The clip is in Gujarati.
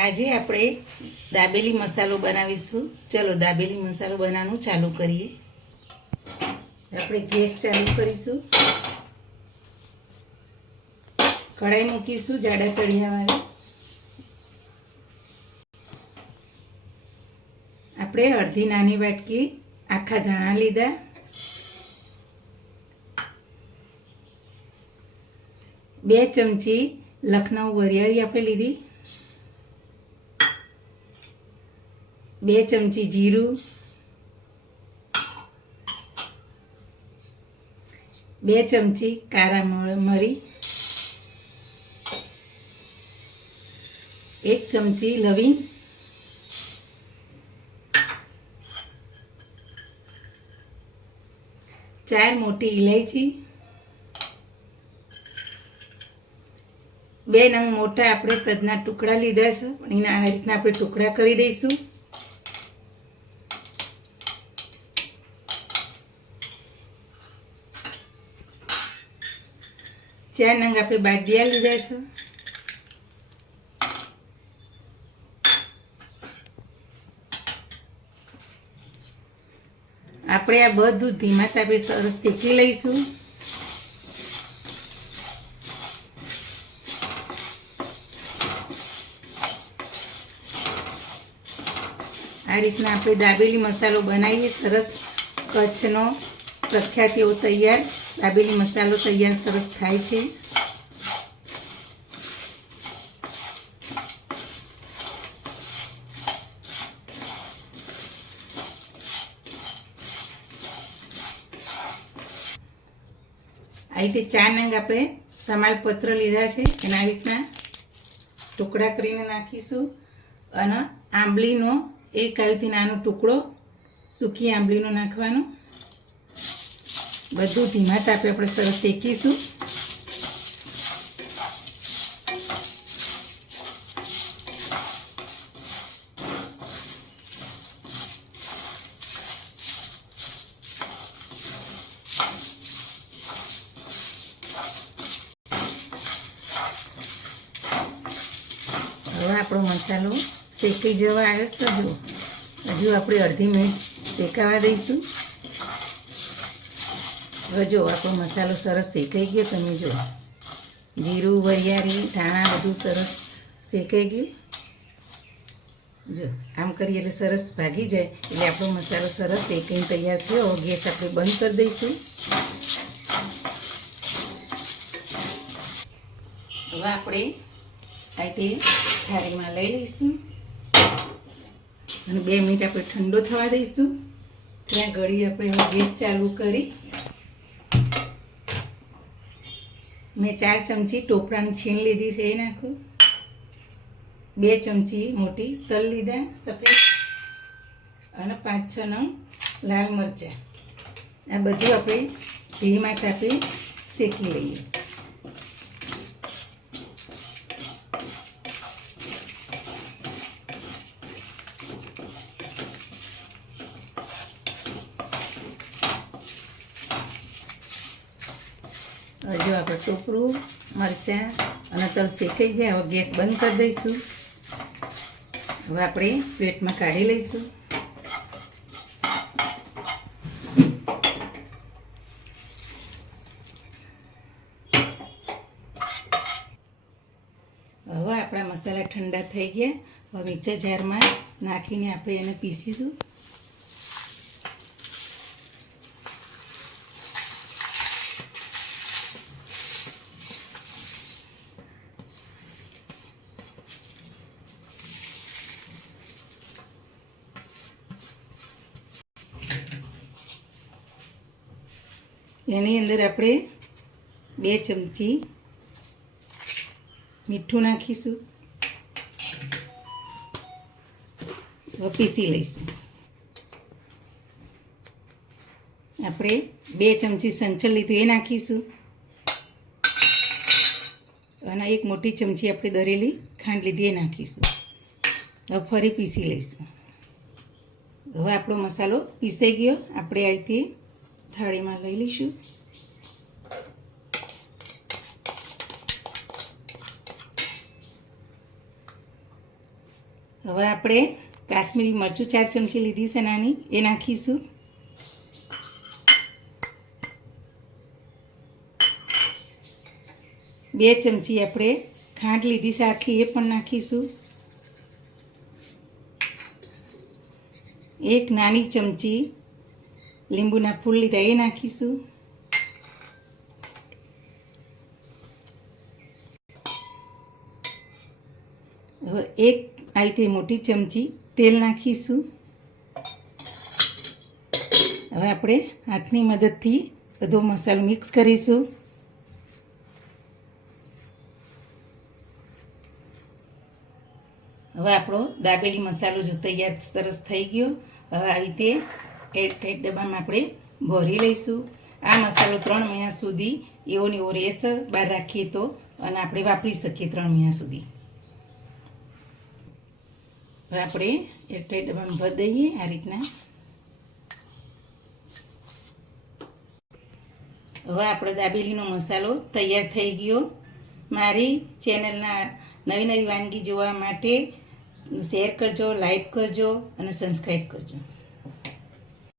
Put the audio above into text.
આજે આપણે દાબેલી મસાલો બનાવીશું। ચલો દાબેલી મસાલો બનાવવાનું ચાલુ કરીએ। આપણે ગેસ ચાલુ કરીશું, કઢાઈ મૂકીશું જાડા તળિયાવાળી। આપણે અડધી નાની વાટકી આખા ધાણા લીધા, 2 ચમચી લખનઉ વરિયાળી આપણે લીધી, 2 ચમચી જીરું, 2 ચમચી કાળા મરી, 1 ચમચી લવિંગ, 4 મોટી ઇલાયચી, 2 નંગ મોટા આપણે તજના ટુકડા લીધા છે, એને આ રીતના આપણે ટુકડા કરી દઈશું। 4 નંગ આપણે બાદિયા લીધા છે। આપણે આ બધું ધીમા તાપે સરસ શેકી લઈશું। આ રીતના આપણે દાબેલી મસાલો બનાવીએ સરસ, કચ્છનો પ્રખ્યાત એવો તૈયાર દાબેલી મસાલો તૈયાર સરસ થાય છે। આ રીતે 4 નંગ આપણે તમાલપત્ર લીધા છે, એના રીતના ટુકડા કરીને નાખીશું। અને આંબલીનો એક આવીથી નાનો ટુકડો સૂકી આંબલીનો નાખવાનો। બધું ધીમા તાપે આપણે સરસ શેકીશું। હવે આપણો મસાલો શેકાઈ જવા આવ્યો છે, હજુ આપણે અડધી મિનિટ શેકાવા દઈશું। હવે જો આપણો મસાલો સરસ શેકાઈ ગયો, તમે જો જીરું વરિયાળી ધાણા બધું સરસ શેકાઈ ગયું। જો આમ કરીએ એટલે સરસ ભાગી જાય, એટલે આપણો મસાલો સરસ શેકાઈને તૈયાર થયો। ગેસ આપણે બંધ કરી દઈશું। હવે આપણે આ રીતે થાળીમાં લઈ લઈશું અને 2 મિનિટ આપણે ઠંડો થવા દઈશું। ત્યાં ઘડી આપણે હવે ગેસ ચાલુ કરી મેં 4 ચમચી ટોપરાની છીણ લીધી છે, એ નાખું। 2 ચમચી મોટી તલ લીધા સફેદ, અને 5-6 નંગ લાલ મરચાં। આ બધું આપણે ધીમા તાપે શેકી લઈએ। જો આપણે ટોપરું મરચાં અને તલ શેકાઈ ગયા। હવે ગેસ બંધ કરી દઈશું। હવે આપણે પ્લેટમાં કાઢી લઈશું। હવે આપણા મસાલા ઠંડા થઈ ગયા। હવે મિક્સર જારમાં નાખીને આપણે એને પીસીશું। એની અંદર આપણે 2 ચમચી મીઠું નાખીશું, પીસી લઈશું। આપણે 2 ચમચી સંચળ લીધું એ નાખીશું, અને 1 મોટી ચમચી આપણે દરેલી ખાંડ લીધી એ નાખીશું। હવે ફરી પીસી લઈશું। હવે આપણો મસાલો પીસાઈ ગયો। આપણે આ રીતે થાળીમાં લઈ લઈશું। હવે આપણે કાશ્મીરી મરચું 4 ચમચી લીધી છે નાની, એ નાખીશું. બે ચમચી આપણે ખાંડ લીધી છે આખી, એ પણ નાખીશું. એક નાની ચમચી લીંબુના ફૂલ લીધા, એ નાખીશું. હવે એક આ રીતે મોટી ચમચી તેલ નાખીશું. હવે આપણે હાથની મદદથી બધો મસાલો મિક્સ કરીશું. હવે આપણો દાબેલી મસાલો જો તૈયાર સરસ થઈ ગયો. હવે આવી રીતે એરટાઈટ ડબ્બામાં આપણે ભરી લઈશું. આ મસાલો 3 મહિના સુધી એવો ને એવો રહેશે, બહાર રાખીએ તો, અને આપણે વાપરી શકીએ 3 મહિના સુધી. હવે આપણે એરટાઈટ ડબ્બામાં ભરી દઈએ આ રીતના. હવે આપણો દાબેલીનો મસાલો તૈયાર થઈ ગયો. મારી ચેનલના નવી નવી વાનગી જોવા માટે શેર કરજો, લાઈક કરજો અને સબસ્ક્રાઈબ કરજો.